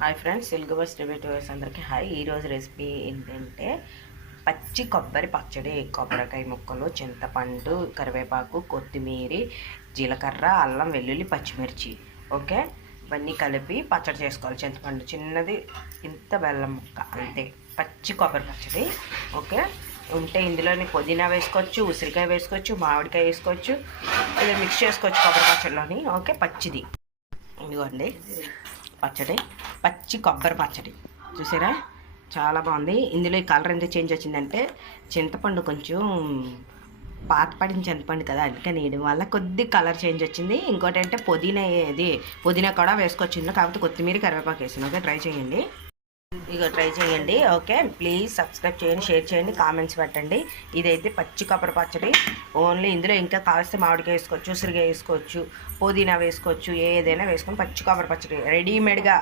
Hi friends, Telugu bus డిబేటర్స్ అందరికీ hi. ఈరోజు recipe ఏంటంటే పచ్చి కొబ్బరి పచ్చడి. కొబ్బరికాయ ముక్కలు, చింతపండు, కరివేపాకు, కొత్తిమీర, జీలకర్ర, అల్లం, వెల్లుల్లి, పచ్చిమిర్చి. ఓకే, ఇవన్నీ కలిపి పచ్చడి చేసుకోవాలి. చింతపండు చిన్నది, ఇంత బెల్లం ముక్క, అంతే. పచ్చి కొబ్బరి పచ్చడి. ఓకే, ఉంటే ఇందులోని పుదీనా వేసుకోవచ్చు, ఉసిరికాయ వేసుకోవచ్చు, మామిడికాయ వేసుకోవచ్చు, ఇలా మిక్స్ చేసుకోవచ్చు కొబ్బరి పచ్చడిలోని. ఓకే, పచ్చిది ఇదిగోండి పచ్చడి, పచ్చి కొబ్బరి పచ్చడి. చూసారా, చాలా బాగుంది. ఇందులో ఈ కలర్ ఎంత చేంజ్ వచ్చిందంటే చింతపండు కొంచెం పాత పడిన చింతపండు కదా, అందుకని వేయడం వల్ల కొద్ది కలర్ చేంజ్ వచ్చింది. ఇంకోటి అంటే పుదీనా కూడా వేసుకోవచ్చు, కాకపోతే కొత్తిమీర, కరివేపాకు వేసాను. ఓకే, ట్రై చేయండి. ఇక ట్రై చేయండి. ఓకే, ప్లీజ్ సబ్స్క్రైబ్ చేయండి, షేర్ చేయండి, కామెంట్స్ పెట్టండి. ఇదైతే పచ్చి కొబ్బరి పచ్చడి. ఓన్లీ ఇందులో ఇంకా కావలిస్తే మామిడికాయ వేసుకోవచ్చు, ఉసిరికాయ వేసుకోవచ్చు, పుదీనా వేసుకోవచ్చు, ఏదైనా వేసుకొని పచ్చి కొబ్బరి పచ్చడి రెడీమేడ్గా